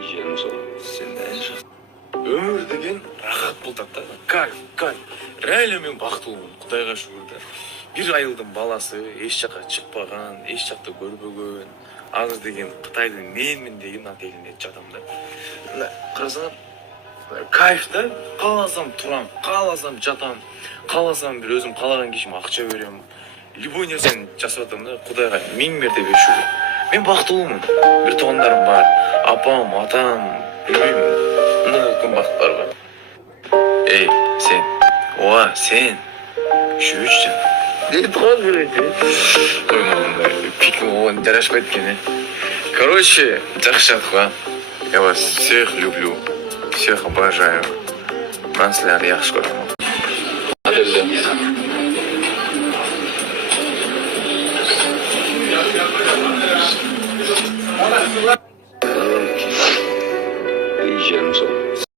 Canım sağ ol. Sen de өмір деген рахат болды да. Кайф. Реально мен бақыттымын, Құдайға шүкір да. Bir айылдың баласы, еш жаққа шықпаған, еш жақты көрбеген, аз деген Қытайдың менмін деген отеліне жатам да. Қарасам, кайф да. Қаласам тұрам, қаласам жатам, қаласам бір өзім қалаған кешім ақша берем. Любой нәрсені жасап жатам да. Құдайға мың мәртебе шүкір. Мен бақыттымын. Bir туғандарым бар. Апам, атам, білмеймін. Кім бақыт бар ба? Ей, сен. Оа, сен. Үші. Не тұрған береді? Қоймағында, пикім оған жарашпайды екен, Короче, жақсы жаттық ба? Я вас всех люблю, всех обожаю. Мен сілерді яқшы көремін. Аділді. İyi canım sağ ol.